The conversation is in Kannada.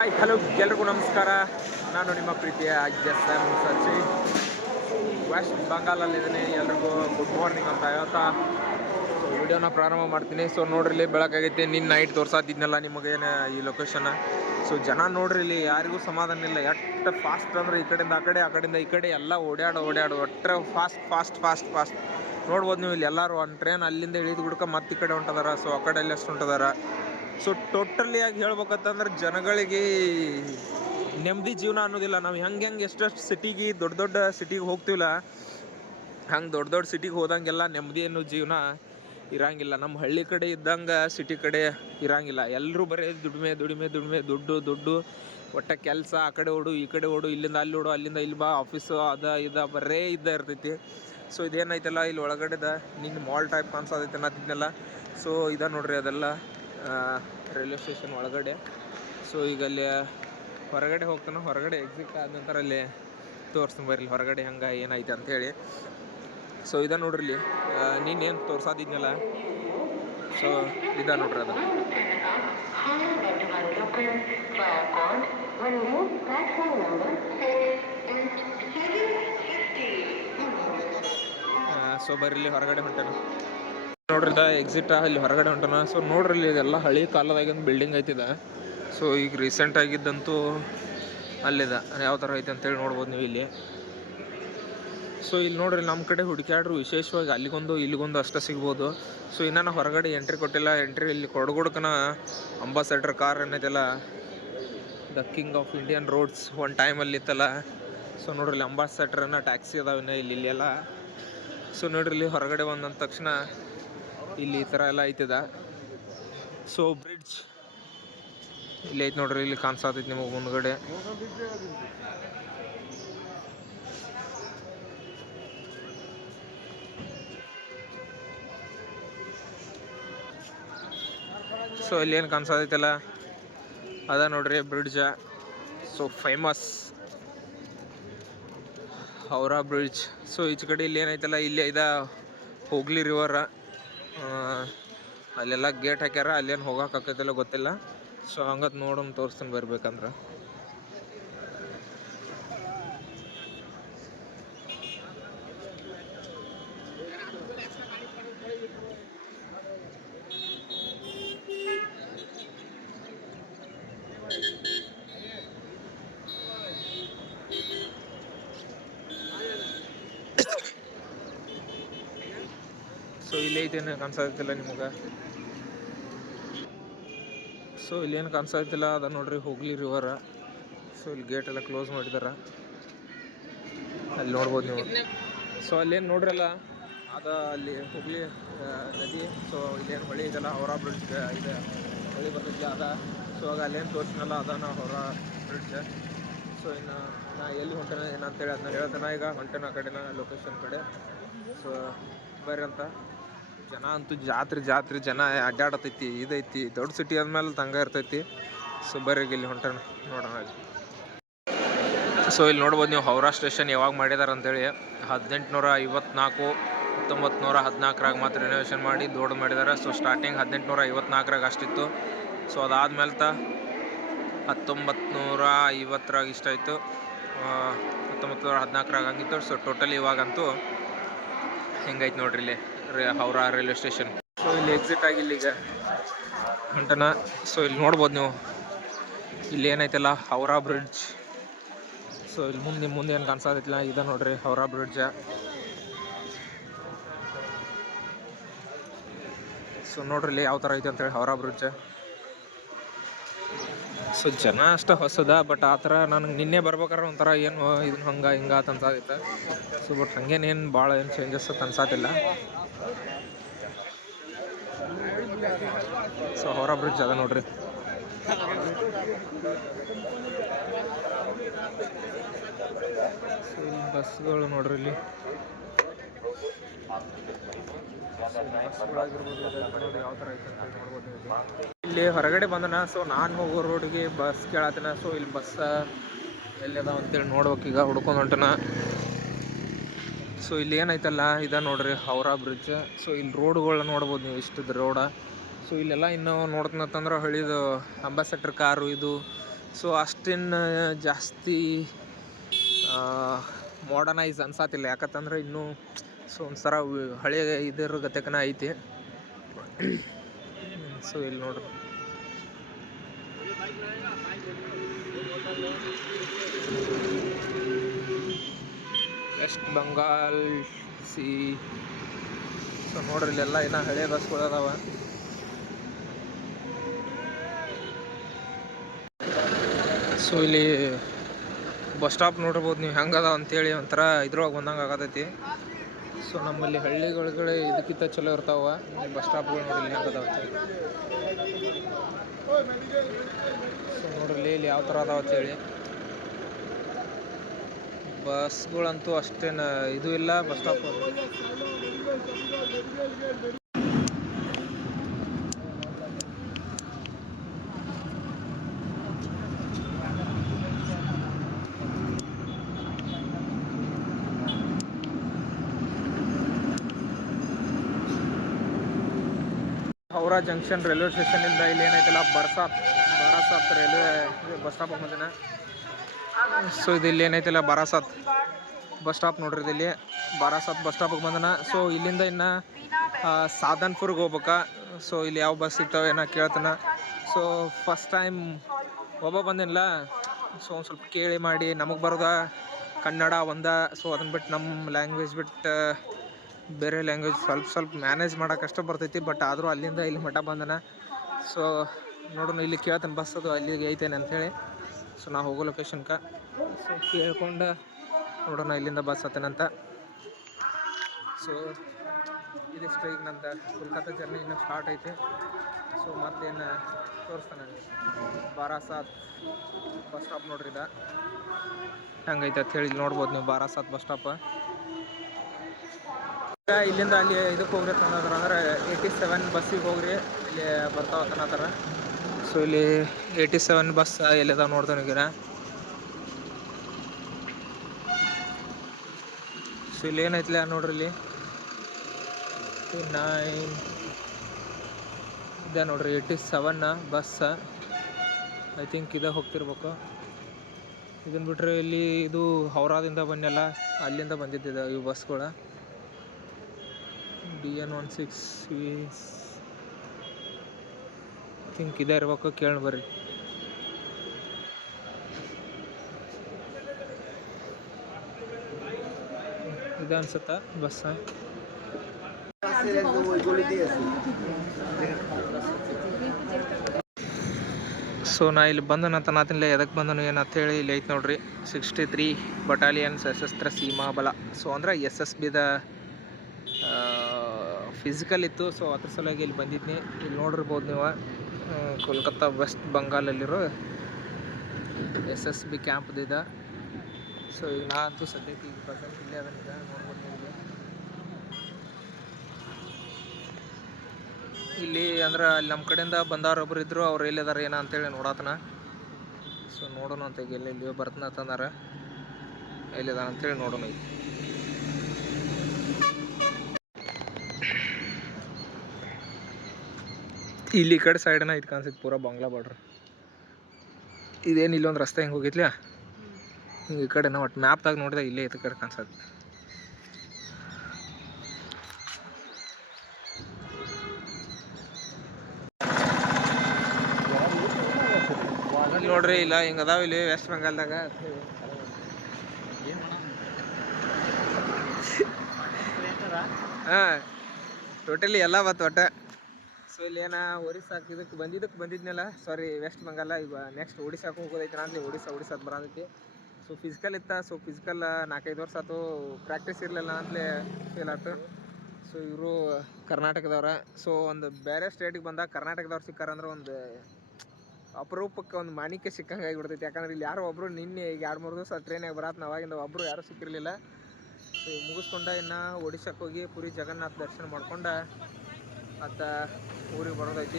ಹಾಯ್ ಹಲೋ ಎಲ್ರಿಗೂ ನಮಸ್ಕಾರ. ನಾನು ನಿಮ್ಮ ಪ್ರೀತಿಯ ಎಸ್.ಎಂ. ಸಚಿ. ವೆಸ್ಟ್ ಬೆಂಗಾಲಲ್ಲಿದ್ದೀನಿ. ಎಲ್ರಿಗೂ ಗುಡ್ ಮಾರ್ನಿಂಗ್ ಅಂತ ಹೇಳ್ತಾ ವಿಡಿಯೋನ ಪ್ರಾರಂಭ ಮಾಡ್ತೀನಿ. ಸೊ ನೋಡ್ರಿ, ಇಲ್ಲಿ ಬೆಳಕಾಗೈತಿ. ನಿನ್ನ ನೈಟ್ ತೋರ್ಸಾತಿದ್ನಲ್ಲ ನಿಮಗೇನು ಈ ಲೊಕೇಶನ್. ಸೊ ಜನ ನೋಡ್ರಿ, ಇಲ್ಲಿ ಯಾರಿಗೂ ಸಮಾಧಾನ ಇಲ್ಲ. ಎಷ್ಟು ಫಾಸ್ಟ್ ಅಂದ್ರೆ ಈ ಕಡೆಯಿಂದ ಆ ಕಡೆ, ಆ ಕಡೆಯಿಂದ ಈ ಕಡೆ ಎಲ್ಲ ಓಡಾಡು ಒಟ್ಟರೆ ಫಾಸ್ಟ್ ನೋಡ್ಬೋದು ನೀವು. ಇಲ್ಲಿ ಎಲ್ಲರೂ ಒಂದು ಟ್ರೈನ್ ಅಲ್ಲಿಂದ ಇಳಿದು ಬಿಡ್ಕ ಮತ್ತೆ ಈ ಕಡೆ ಹೊಂಟದಾರ. ಸೊ ಆ ಕಡೆ ಅಲ್ಲಿ ಎಷ್ಟು ಹೊಂಟದಾರ. ಸೊ ಟೋಟಲಿ ಆಗಿ ಹೇಳ್ಬೇಕಂತಂದ್ರೆ ಜನಗಳಿಗೆ ನೆಮ್ಮದಿ ಜೀವನ ಅನ್ನೋದಿಲ್ಲ. ನಾವು ಹೆಂಗೆ ಎಷ್ಟೆಷ್ಟು ಸಿಟಿಗೆ ದೊಡ್ಡ ಸಿಟಿಗೆ ಹೋಗ್ತೀವಿಲ್ಲ, ಹಂಗೆ ದೊಡ್ಡ ಸಿಟಿಗೆ ಹೋದಂಗೆಲ್ಲ ನೆಮ್ಮದಿ ಅನ್ನೋ ಜೀವನ ಇರಂಗಿಲ್ಲ. ನಮ್ಮ ಹಳ್ಳಿ ಕಡೆ ಇದ್ದಂಗೆ ಸಿಟಿ ಕಡೆ ಇರಂಗಿಲ್ಲ. ಎಲ್ಲರೂ ಬರೀ ದುಡಿಮೆ ದುಡ್ಡು ಒಟ್ಟ ಕೆಲಸ. ಆ ಕಡೆ ಓಡು ಈ ಕಡೆ ಓಡು, ಇಲ್ಲಿಂದ ಅಲ್ಲಿ ಓಡು, ಅಲ್ಲಿಂದ ಇಲ್ಲಿ ಬಾ, ಆಫೀಸು ಅದ ಬರೇ ಇರ್ತೈತಿ. ಸೊ ಇದೇನೈತಲ್ಲ ಇಲ್ಲಿ ಒಳಗಡೆದ ನಿನ್ನ ಮಾಲ್ ಟೈಪ್ ಕಾಣಿಸೋದೈತೆ ಅನ್ನತ್ತಿದ್ನಲ್ಲ. ಸೊ ನೋಡ್ರಿ, ಅದೆಲ್ಲ ರೈಲ್ವೆ ಸ್ಟೇಷನ್ ಒಳಗಡೆ. ಸೊ ಈಗ ಅಲ್ಲಿ ಹೊರಗಡೆ ಹೋಗ್ತಾನೆ. ಹೊರಗಡೆ ಎಕ್ಸಿಟ್ ಆದ ನಂತರ ಅಲ್ಲಿ ತೋರಿಸ್ತೀನಿ ಬರ್ರಿ ಹೊರಗಡೆ ಹಂಗೆ ಏನೈತೆ ಅಂಥೇಳಿ. ಸೊ ನೋಡ್ರಿ, ಇಲ್ಲಿ ನೀನೇನು ತೋರ್ಸಾದಿದ್ನಲ್ಲ. ಸೊ ನೋಡ್ರಿ ಅದು. ಸೊ ಬರ್ರಿ ಹೊರಗಡೆ ಹೊಂಟಾನ ನೋಡ್ರಿ, ಎಕ್ಸಿಟ್ ಅಲ್ಲಿ ಹೊರಗಡೆ ಹೊಂಟಾನ. ಸೊ ನೋಡ್ರಿ, ಇದೆಲ್ಲ ಹಳಿ ಕಾಲದಾಗಿಂದ ಬಿಲ್ಡಿಂಗ್ ಐತಿದ. ಸೊ ಈಗ ರೀಸೆಂಟ್ ಆಗಿದ್ದಂತೂ ಅಲ್ಲಿದ ಯಾವ ಥರ ಐತೆ ಅಂತೇಳಿ ನೋಡ್ಬೋದು ನೀವು ಇಲ್ಲಿ. ಸೊ ಇಲ್ಲಿ ನೋಡ್ರಿ, ನಮ್ಮ ಕಡೆ ಹುಡುಕ್ಯಾಡ್ರು ವಿಶೇಷವಾಗಿ ಅಲ್ಲಿಗೊಂದು ಇಲ್ಲಿಗೊಂದು ಅಷ್ಟೇ ಸಿಗ್ಬೋದು. ಸೊ ಇನ್ನೂ ಹೊರಗಡೆ ಎಂಟ್ರಿ ಕೊಟ್ಟಿಲ್ಲ. ಎಂಟ್ರಿ ಇಲ್ಲಿ ಕೊಡಗುಡ್ಕನ ಅಂಬಾಸೆಡರ್ ಕಾರ್ ಏನೈತಲ್ಲ, the king of Indian roads ಒಂದು ಟೈಮಲ್ಲಿ ಇತ್ತಲ್ಲ. ಸೊ ನೋಡ್ರಿ, ಇಲ್ಲಿ ಅಂಬಾಸೆಡರ್ನ ಟ್ಯಾಕ್ಸಿ ಅದಾವಿನ ಇಲ್ಲಿ ಎಲ್ಲ. ಸೊ ನೋಡ್ರಿ, ಇಲ್ಲಿ ಹೊರಗಡೆ ಬಂದಂದ ತಕ್ಷಣ ಇಲ್ಲಿ ಈ ಥರ ಎಲ್ಲ ಐತಿದ. ಸೊ ಬ್ರಿಡ್ಜ್ ಇಲ್ಲಿ ಐತೆ ನೋಡ್ರಿ, ಇಲ್ಲಿ ಕಾಣಿಸತೈತಿ ನಿಮಗೆ ಮುಂದ್ಗಡೆ. ಸೊ ಇಲ್ಲಿ ಏನು ಕಾಣಿಸತೈತಲ್ಲ ಅದ ನೋಡ್ರಿ bridge. So famous Howrah bridge. So ಈಚೆ ಕಡೆ ಇಲ್ಲಿ ಏನೈತಲ್ಲ, ಇಲ್ಲಿ ಹೋಗ್ಲಿ ರಿವರ. ಅಲ್ಲೆಲ್ಲ ಗೇಟ್ ಹಾಕ್ಯಾರ. ಅಲ್ಲೇನು ಹೋಗೋಕ್ಕಾಗೈತಿಲ್ಲ ಗೊತ್ತಿಲ್ಲ. ಸೊ ಹಂಗತ್ ನೋಡೋಣ, ತೋರಿಸ್ತೀನಿ ಬರ್ಬೇಕಂದ್ರೆ. ಸೊ ಇಲ್ಲಿ ಐತೇನು ಕಾಣಿಸೋದಿಲ್ಲ ನಿಮಗೆ. ಸೊ ಇಲ್ಲೇನು ಕಾಣಿಸೋದಿಲ್ಲ ಅದ ನೋಡ್ರಿ, ಹೋಗ್ಲಿ ರಿವರ. ಸೊ ಇಲ್ಲಿ ಗೇಟ್ ಎಲ್ಲ ಕ್ಲೋಸ್ ಮಾಡಿದಾರ, ಅಲ್ಲಿ ನೋಡ್ಬೋದು ನೀವು. ಸೊ ಅಲ್ಲೇನು ನೋಡ್ರಲ್ಲ ಅದ ಅಲ್ಲಿ ಹುಬ್ಳಿ ನದಿ. ಸೊ ಇಲ್ಲೇನು ಹೊಳಿ ಇದೆಲ್ಲ, ಹೌರಾ ಬ್ರಿಡ್ಜ್ ಇದೆ, ಹೊಳಿ ಬರ್ತೈತಿ ಅದ. ಸೊ ಆಗ ಅಲ್ಲೇನು ತೋರಿಸಿನಲ್ಲ ಅದನ್ನ ಹೌರಾ ಬ್ರಿಡ್ಜ್. ಸೊ ಇನ್ನು ನಾ ಎಲ್ಲಿ ಹೊಂಟೇನೆ ಏನಂತೇಳಿ ಅದನ್ನ ಹೇಳ್ತೇನೆ. ಈಗ ಹೊಂಟೇನ ಆ ಕಡೆನ ಲೊಕೇಶನ್ ಕಡೆ. ಸೊ ಬರ್ರಿ ಅಂತ. ಜನ ಅಂತೂ ಜಾತ್ರೆ ಜನ ಅಡ್ಡಾಡತೈತಿ. ಇದೈತಿ ದೊಡ್ಡ ಸಿಟಿ ಆದ್ಮೇಲೆ ತಂಗ ಇರ್ತೈತಿ. ಸೊ ಬರ್ರಿ ಇಲ್ಲಿ ಹೊಂಟೇನ ನೋಡೋಣ. ಸೊ ಇಲ್ಲಿ ನೋಡ್ಬೋದು ನೀವು, ಹೌರಾ ಸ್ಟೇಷನ್ ಯಾವಾಗ ಮಾಡಿದಾರೆ ಅಂತೇಳಿ 1854 1914ರಾಗ ಮಾತ್ರ ರಿನೋವೇಷನ್ ಮಾಡಿ ದೊಡ್ಡ ಮಾಡಿದ್ದಾರೆ. ಸೊ ಸ್ಟಾರ್ಟಿಂಗ್ 1854ರಾಗ ಅಷ್ಟಿತ್ತು. ಸೊ ಅದಾದ್ಮೇಲೆ 1950ರಾಗ ಇಷ್ಟಾಯಿತು, 1914ರಾಗ ಹಂಗಿತ್ತು. ಸೊ ಟೋಟಲಿ ಇವಾಗಂತೂ ಹೆಂಗೈತೆ ನೋಡ್ರಿ ಇಲ್ಲಿ ಹೌರಾ ರೈಲ್ವೆ ಸ್ಟೇಷನ್. ಸೊ ಇಲ್ಲಿ ಎಕ್ಸಿಟ್ ಆಗಿ ಇಲ್ಲಿಗ ಹೊಂಟನ. ಸೊ ಇಲ್ಲಿ ನೋಡ್ಬೋದು ನೀವು, ಇಲ್ಲಿ ಏನೈತಲ್ಲ ಹೌರಾ ಬ್ರಿಡ್ಜ್. ಸೊ ಇಲ್ಲಿ ಮುಂದೆ ಏನು ಕಾಣಿಸೋದಿಲ್ಲ, ಇದೆ ನೋಡ್ರಿ ಹೌರಾ ಬ್ರಿಡ್ಜ್. ಸೊ ನೋಡ್ರಿ ಇಲ್ಲಿ ಯಾವ ಥರ ಐತೆ ಅಂತೇಳಿ ಹೌರಾ ಬ್ರಿಡ್ಜ್. ಸೊ ಜನ ಅಷ್ಟ ಹೊಸದ, ಬಟ್ ಆ ಥರ ನನಗೆ ನಿನ್ನೆ ಬರ್ಬೇಕಾದ್ರೆ ಒಂಥರ ಏನು ಇದನ್ನ ಹಿಂಗೆ ಅನ್ಸಾದಿತ್ತು. ಸೊ ಬಟ್ ಹಂಗೇನೇನು ಭಾಳ ಏನು ಚೇಂಜಸ್ ಅನ್ಸಾತಿಲ್ಲ. ಸೊ ಹೌರಾ ಬ್ರಿಡ್ಜ್ ಅದ ನೋಡ್ರಿ. ಸೊ ಇಲ್ಲಿ ಬಸ್ಗಳು ನೋಡ್ರಿ, ಇಲ್ಲಿ ಬಸ್ಗಳಾಗಿರ್ಬೋದು ಯಾವ ಥರ ಐತೆ ಅಂತ ನೋಡ್ಬೋದು. ಇಲ್ಲಿ ಹೊರಗಡೆ ಬಂದನ. ಸೊ ನಾನು ಹೋಗೋ ರೋಡಿಗೆ ಬಸ್ ಕೇಳತ್ತಿನ. ಸೊ ಇಲ್ಲಿ ಬಸ್ ಎಲ್ಲಿದಾವ ಅಂತೇಳಿ ನೋಡ್ಬೇಕೀಗ, ಹುಡ್ಕೊಂಡು ಹೊಂಟನ. ಸೊ ಇಲ್ಲಿ ಏನೈತಲ್ಲ ನೋಡ್ರಿ ಹೌರಾ ಬ್ರಿಡ್ಜ್. ಸೊ ಇಲ್ಲಿ ರೋಡ್ಗಳನ್ನ ನೋಡ್ಬೋದು ನೀವು, ಇಷ್ಟದ ರೋಡ. ಸೊ ಇಲ್ಲೆಲ್ಲ ಇನ್ನೂ ನೋಡ್ತಂತಂದ್ರೆ ಹಳಿದು ಅಂಬಾಸೆಡರ್ ಕಾರು ಇದು ಸೊ ಅಷ್ಟೇನು ಜಾಸ್ತಿ ಮಾಡರ್ನೈಸ್ ಅನ್ಸಾತಿಲ್ಲ, ಯಾಕಂತಂದ್ರೆ ಇನ್ನೂ ಸೊ ಒಂಥರ ಹಳೆ ಇದರ ಗತೆಕನ ಐತಿ. ಸೊ ಇಲ್ಲಿ ನೋಡ್ರಿ, ವೆಸ್ಟ್ ಬೆಂಗಾಲ್ ಸೊ ನೋಡ್ರಿ ಇಲ್ಲೆಲ್ಲ ಏನೋ ಹಳೆ ಬಸ್ಗಳು ಅದಾವ. ಸೊ ಇಲ್ಲಿ ಬಸ್ ಸ್ಟಾಪ್ ನೋಡ್ಬೋದು ನೀವು ಹೆಂಗದ ಅಂತೇಳಿ, ಒಂಥರ ಇದ್ರೊಳಗೆ ಬಂದಂಗೆ ಆಗತೈತಿ. ಸೊ ನಮ್ಮಲ್ಲಿ ಹಳ್ಳಿಗಳಿಗೆ ಇದಕ್ಕಿಂತ ಚಲೋ ಇರ್ತಾವ ಬಸ್ ಸ್ಟಾಪ್ಗಳು. ನೋಡಿ ಹೆಂಗದಾವ ಅಂತೇಳಿ. ಸೊ ನೋಡ್ರಿ ಇಲ್ಲಿ ಯಾವ ಥರ ಅದಾವ ಅಂತೇಳಿ. ಬಸ್ಗಳಂತೂ ಅಷ್ಟೇನು ಇದು ಇಲ್ಲ bus stop. Howrah junction railway ಸ್ಟೇಷನಿಂದ ಇಲ್ಲಿ ಏನೈತಲ್ಲ ಬಾರಾಸಾತ್ ರೈಲ್ವೆ ಬಸ್ ಸ್ಟಾಪ್ ಬಂದಿನ. ಸೊ ಇದು ಇಲ್ಲಿ ಏನೈತಿಲ್ಲ ಬಾರಾಸಾತ್ ಬಸ್ ಸ್ಟಾಪ್ ನೋಡ್ರಿ, ಇಲ್ಲಿ ಬಾರಾಸಾತ್ ಬಸ್ ಸ್ಟಾಪಿಗೆ ಬಂದನ. ಸೊ ಇಲ್ಲಿಂದ ಇನ್ನು ಸಾಧನ್ಪುರ್ಗೆ ಹೋಗ್ಬೇಕಾ. ಸೊ ಇಲ್ಲಿ ಯಾವ ಬಸ್ ಸಿಗ್ತಾವೆ ಏನೋ ಕೇಳ್ತಾನೆ. ಸೊ ಫಸ್ಟ್ ಟೈಮ್ ಬಂದಿಲ್ಲ. ಸೊ ಒಂದು ಸ್ವಲ್ಪ ಕೇಳಿ ಮಾಡಿ, ನಮಗೆ ಬರೋದ ಕನ್ನಡ ಒಂದ. ಸೊ ಅದನ್ನ ಬಿಟ್ಟು ನಮ್ಮ ಲ್ಯಾಂಗ್ವೇಜ್ ಬಿಟ್ಟು ಬೇರೆ ಲ್ಯಾಂಗ್ವೇಜ್ ಸ್ವಲ್ಪ ಮ್ಯಾನೇಜ್ ಮಾಡೋಕೆ ಕಷ್ಟ ಬರ್ತೈತಿ. ಬಟ್ ಆದರೂ ಅಲ್ಲಿಂದ ಇಲ್ಲಿ ಮಠ ಬಂದನ. ಸೊ ನೋಡೋಣ, ಇಲ್ಲಿ ಕೇಳ್ತಾನೆ ಬಸ್ ಅದು ಅಲ್ಲಿಗೆ ಐತೇನೆ ಅಂಥೇಳಿ. ಸೊ ನಾವು ಹೋಗೋ ಲೊಕೇಶನ್ಗೆ ಸೊ ಕೇಳ್ಕೊಂಡು ನೋಡೋಣ ಇಲ್ಲಿಂದ ಬಸ್ ಹತ್ತೇನಂತ. ಸೊ ಇದಿಷ್ಟು ಈಗ ನಂತ ಕೋಲ್ಕತ್ತಾ ಜರ್ನಿ ಇನ್ನೂ ಸ್ಟಾರ್ಟ್ ಐತಿ. ಸೊ ಮತ್ತೇನು ತೋರಿಸ್ತಾನೆ ಬಾರಾಸಾತ್ ಬಸ್ ಸ್ಟಾಪ್ ನೋಡ್ರಿ, ಇದು ಹೆಂಗೈತೆ ಅಂತ ಹೇಳಿ ನೋಡ್ಬೋದು ನೀವು. ಬಾರಾಸಾತ್ ಬಸ್ ಸ್ಟಾಪ್ ಇಲ್ಲಿಂದ ಅಲ್ಲಿ ಇದಕ್ಕೆ ಹೋಗ್ರಿ ಅಂದ್ರೆ 87 ಬಸ್ಸಿಗೆ ಹೋಗ್ರಿ, ಇಲ್ಲಿ ಬರ್ತಾವ ಥರ. ಸೊ ಇಲ್ಲಿ 87 ಬಸ್ ಎಲ್ಲಿದಾವ ನೋಡ್ತಾನೆ ಈಗ. ಸೊ ಇಲ್ಲಿ ಏನೈತಿಲ್ಲ ನೋಡ್ರಿ, ಇಲ್ಲಿ 9 ಇದೆ ನೋಡ್ರಿ. 87 ಬಸ್ ಐ ಥಿಂಕ್ ಇದೇ ಹೋಗ್ತಿರ್ಬೇಕು. ಇದನ್ನ ಬಿಟ್ರೆ ಇಲ್ಲಿ ಇದು ಹೌರಾದಿಂದ ಬಂದಲ್ಲ, ಅಲ್ಲಿಂದ ಬಂದಿದ್ದಿದೆ ಇವು ಬಸ್ಗಳು. DN16 ಥಿಂಕ್ ಇದೇ ಇರ್ಬೇಕು, ಕೇಳಿ ಬರ್ರಿ. ಇದೆ ಅನ್ಸುತ್ತಾ ಬಸ್. ಸೊ ನಾ ಇಲ್ಲಿ ಬಂದನಂತ ನಾತಿಲ್ಲ, ಎದಕ್ಕೆ ಬಂದನು ಏನಂತ ಹೇಳಿ ಇಲ್ಲಿ ಐತೆ ನೋಡ್ರಿ. 63 ಬಟಾಲಿಯನ್ ಸಶಸ್ತ್ರ ಸೀಮಾ ಬಲ. ಸೊ ಅಂದ್ರೆ SSBದ ಫಿಸಿಕಲ್ ಇತ್ತು. ಸೊ ಅದ್ರ ಸಲುವಾಗಿ ಇಲ್ಲಿ ಬಂದಿದ್ನಿ. ಇಲ್ಲಿ ನೋಡಿರ್ಬೋದು ನೀವು, ಕೋಲ್ಕತ್ತಾ ವೆಸ್ಟ್ ಬೆಂಗಾಲಲ್ಲಿರೋ SSB ಕ್ಯಾಂಪ್ದಿದೆ. ಸೊ ಈಗ ನಾ ಅಂತೂ ಸದ್ಯಕ್ಕೆ ಈಗ ಪ್ರೆಸೆಂಟ್ ಇಲ್ಲೇ ಅದನ್ನ ನೋಡ್ಬೋದು ನಿಮಗೆ. ಇಲ್ಲಿ ಅಂದ್ರೆ ಅಲ್ಲಿ ನಮ್ಮ ಕಡೆಯಿಂದ ಬಂದವ್ರೊಬ್ರು ಇದ್ರು, ಅವ್ರು ಎಲ್ಲಿದಾರ ಏನ ಅಂತೇಳಿ ನೋಡತನ. ಸೊ ನೋಡೋಣ ಅಂತ ಈಗ ಎಲ್ಲಿ ಬರ್ತನ ತಂದಾರ, ಎಲ್ಲಿದಾರ ಅಂತೇಳಿ ನೋಡೋಣ. ಇಲ್ಲಿ ಈ ಕಡೆ ಸೈಡನ್ನ ಇದು ಕಾಣಿಸುತ್ತೆ ಪೂರಾ ಬಾಂಗ್ಲಾ ಬಾರ್ಡ್ರ್. ಇದೇನು ಇಲ್ಲೊಂದು ರಸ್ತೆ ಹೆಂಗೆ ಹೋಗಿತ್ಲ ಹಿಂಗೆ ಈ ಕಡೆ ನಾವು ಒಟ್ಟು ಮ್ಯಾಪ್ದಾಗ ನೋಡಿದೆ ಇಲ್ಲೇ ಈ ಕಡೆ ಕಾಣಿಸುತ್ತೆ. ನೋಡ್ರಿ ಇಲ್ಲ ಹಿಂಗೆ ಅದಾವ ಇಲ್ಲಿ ವೆಸ್ಟ್ ಬೆಂಗಾಲ್ದಾಗ. ಹಾಂ ಟೋಟಲಿ ಎಲ್ಲ ಬತ್ತು ಒಟ್ಟು. ಸೊ ಇಲ್ಲಿ ಏನ ಒರಿಸ್ಸಾಕ್ಕೆ ಇದಕ್ಕೆ ಬಂದಿದ್ನಲ್ಲ, ಸಾರಿ ವೆಸ್ಟ್ ಬೆಂಗಾಲ. ಈಗ ನೆಕ್ಸ್ಟ್ ಒಡಿಸ್ಸಾಕ್ಕೆ ಹೋಗೋದೈತೆ ಅಂದ್ರೆ ಒಡಿಸ್ಸಾದ ಬರೋದೈತಿ. ಸೊ ಫಿಸಿಕಲ್ ಇತ್ತ. ಸೊ ಫಿಸಿಕಲ್ 4-5 ವರ್ಷ ಆಯ್ತು ಪ್ರಾಕ್ಟೀಸ್ ಇರಲಿಲ್ಲ ಅಂತಲೇ ಫೇಲ್ ಆಯ್ತು. ಸೊ ಇವರು ಕರ್ನಾಟಕದವ್ರ. ಸೊ ಒಂದು ಬೇರೆ ಸ್ಟೇಟಿಗೆ ಬಂದಾಗ ಕರ್ನಾಟಕದವ್ರು ಸಿಕ್ಕಾರಂದ್ರೆ ಒಂದು ಅಪರೂಪಕ್ಕೆ ಒಂದು ಮಾಣಿಕ್ಯ ಸಿಕ್ಕಂಗೆ ಆಗಿಬಿಡ್ತೈತಿ. ಯಾಕಂದ್ರೆ ಇಲ್ಲಿ ಯಾರೋ ಒಬ್ಬರು ನಿನ್ನೆ ಈಗ 2-3 ದಿವಸ ಟ್ರೈನಾಗ ಬರತ್ತೆ, ಅವಾಗಿಂದ ಒಬ್ಬರು ಯಾರೂ ಸಿಕ್ಕಿರಲಿಲ್ಲ. ಸೊ ಮುಗಿಸ್ಕೊಂಡ ಇನ್ನು ಒಡಿಸ್ಸಾಕ್ಕೆ ಹೋಗಿ ಪುರಿ ಜಗನ್ನಾಥ ದರ್ಶನ ಮಾಡ್ಕೊಂಡು ಮತ್ತು ಊರಿಗೆ ಬರೋದೈತಿ.